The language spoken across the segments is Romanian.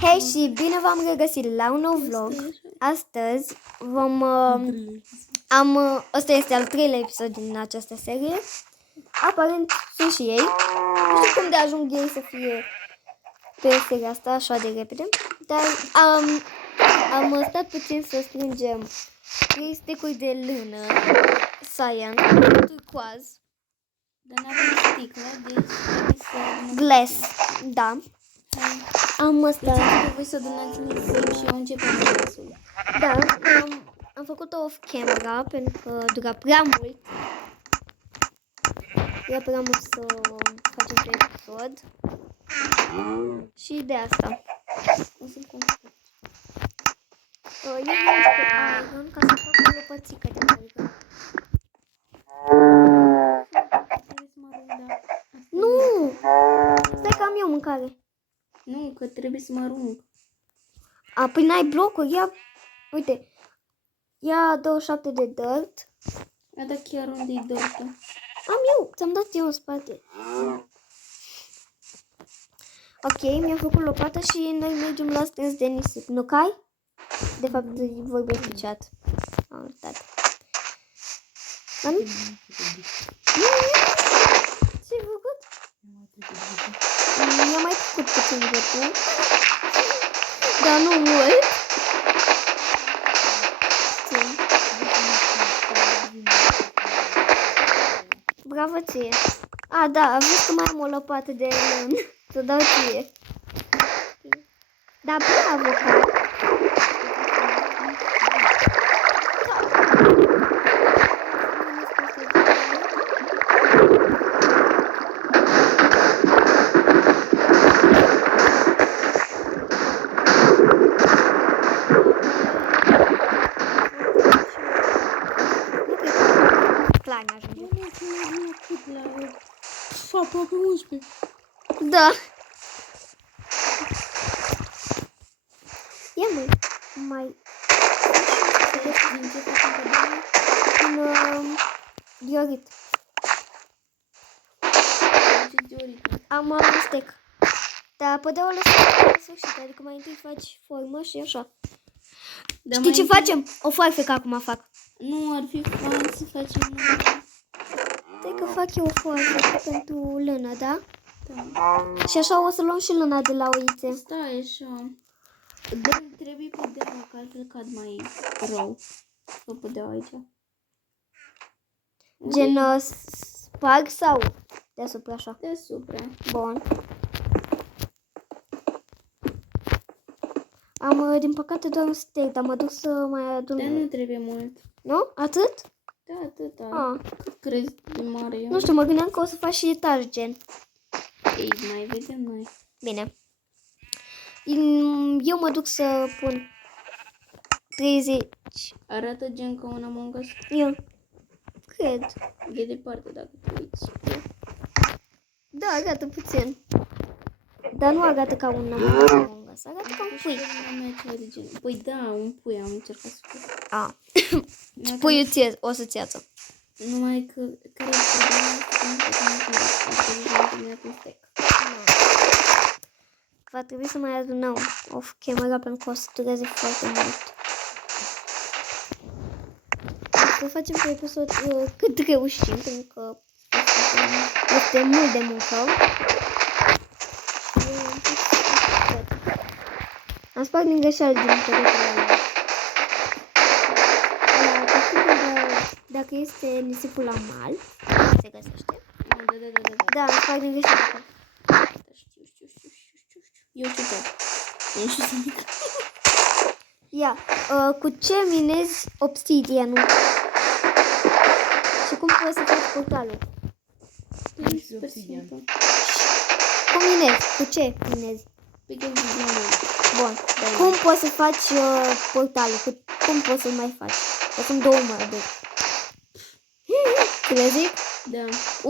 Hei și bine v-am regăsit la un nou vlog. Astăzi vom... ăsta este al 3-lea episod din această serie. Aparent sunt și ei. Nu știu cum de ajung ei să fie pe seria asta așa de repede. Dar am stat puțin să strângem 3 stecuri de lână Cyan, turcoaz. Dar n-avem sticlă, deci trebuie să... Glass, da. Am stat... Voi să adunați nisip și eu începem glasul. Da, am făcut-o off-camera pentru că dura prea mult. Era prea mult să facem pe episod. Și de asta. O să-mi pun. Eu vreau niște iron ca să fac o lopățică de mărică. Trebuie să mă arunc, da. Nu! Stai că am eu mâncare. Nu, că trebuie să mă arunc. Păi n-ai blocuri, ia... Uite. Ia 27 de dirt. A, da, chiar unde-i dortă? Am eu, ți-am dat eu în spate. Ok, mi-am făcut lopată și noi mergem la strâns de nisip. Nu cai? De fapt, vorbesc pe chat. Am uitat. Ce-ai făcut? Mi-am mai făcut puțin de tu. Dar nu mult. Bravo ție. A, da, vezi că mai am o lopată de lemn. Să dau ție. Da, bravo, că... Clar n-ajunge. Aproape 11. Da. Ia mai Din ce facem pe doamne? un diorit. Ce diorică? Am un steak. Dar pe de o lăsăm la sfârșit, adică mai întâi faci formă și așa. Dar Știi ce mai facem? O foarfecă acum fac. Nu, ar fi fain să facem una. Stai că fac eu o foarfecă pentru lână, da? Da. Și așa o să luăm și lâna de la oițe. Stai așa. Dar trebuie podeaua, că altfel cad mai rău. Să podeaua aici. Gen sparg sau deasupra așa? Deasupra. Bun. Am, din păcate, doar un steak, dar mă duc să mai adun. Dar nu trebuie mult. Nu? Atât? Da, atâta. Ah. Cât crezi de mare eu? Nu știu, mă gândeam că o să faci și etaj, gen. Ei, mai vedem noi. Bine. Eu mă duc să pun 30. Arată gen ca un Among Us. Eu cred. De departe, dacă te uiți. Da, arată puțin. Dar nu arată ca un Among Us, arată ca un pui. Păi da, un pui am încercat să spun. A. Puiul ție, o să-ți iață. Numai că care e problema asta că nu steak. Va trebui să mai adunăm off-camera pentru că o să dureze foarte mult. Să facem pe episod cât reușim, pentru că este mult de muncă. Am spart din greșeală din peretele ăla. Dacă este nisipul la mal, se găsește. Da, am spart din greșeală. Eu ce fac? Eu și sunt. Ia, cu ce minezi obsidianul? Și cum poți să faci portalul? E super simplu. Cum minezi? Cu ce minezi? Pe diamant. Bun. Cum poți să faci portalul? Cum poți să-l mai faci? Că sunt două mări. Ce le zic? Da.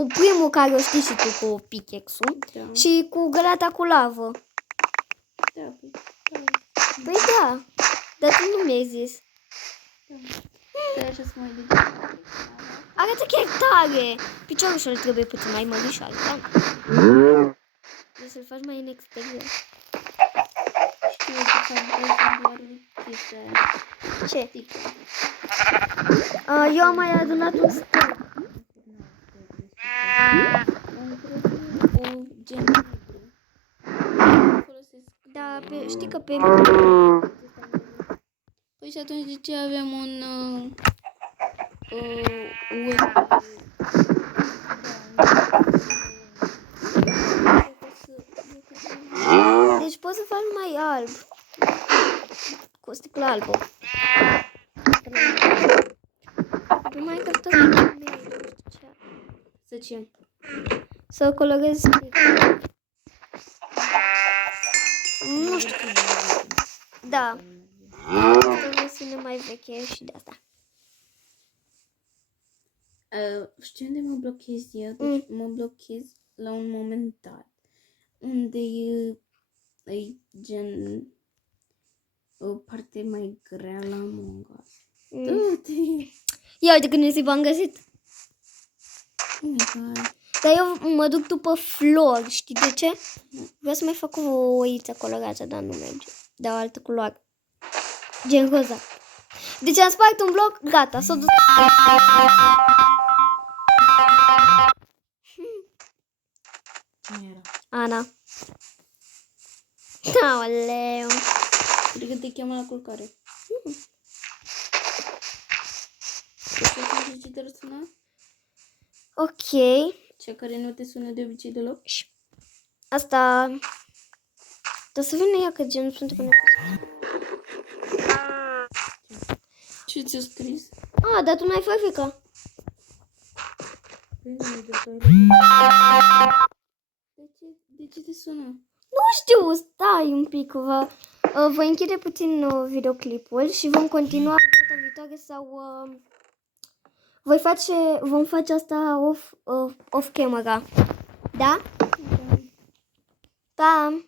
Primul care o știi și tu cu pickaxe-ul și cu găleata cu lavă. Da, Păi da, dar tu nu mi-ai zis. Stai așa să mai vedem. Arată chiar tare. Piciorușul trebuie puțin mai mărișoare, da? Trebuie să-l faci mai în exterior. fac doar chestia aia. Ce? Tică. Eu am mai adunat un step. Un profil, o gen negru. Folosesc. Da, știi că pe... Păi și atunci de ce avem un web? Deci poți să faci mai alb. Cu o sticlă albă. Pe Minecraft tot nu știu ce. Să ce? Să colorezi sticlă. Nu știu. Da. Asta o versiune mai veche și de asta. Știu unde mă blochez eu? Deci mă blochez la un moment dat. Unde e gen o parte mai grea la Among Us. Du-te! Ia uite când nisip am găsit. Oh my god. Dar eu mă duc după flori, știi de ce? Vreau să mai fac o oiță colorată, dar nu merge. De o altă culoare. Gen roza. Deci am spart un bloc, gata, s-a dus. Cine era? Ana. Aoleu. Cred că te cheamă la culcare. Ce te sună? Ok. Cea care nu te sună de obicei deloc? Asta... Dar să vină ea că gen sunt că nu. Ce ți-a scris? Dar tu n-ai foifică. De ce te sună? Nu știu, stai un pic. Voi închide puțin videoclipul și vom continua data viitoare sau... vom face asta off camera. Da? Pa!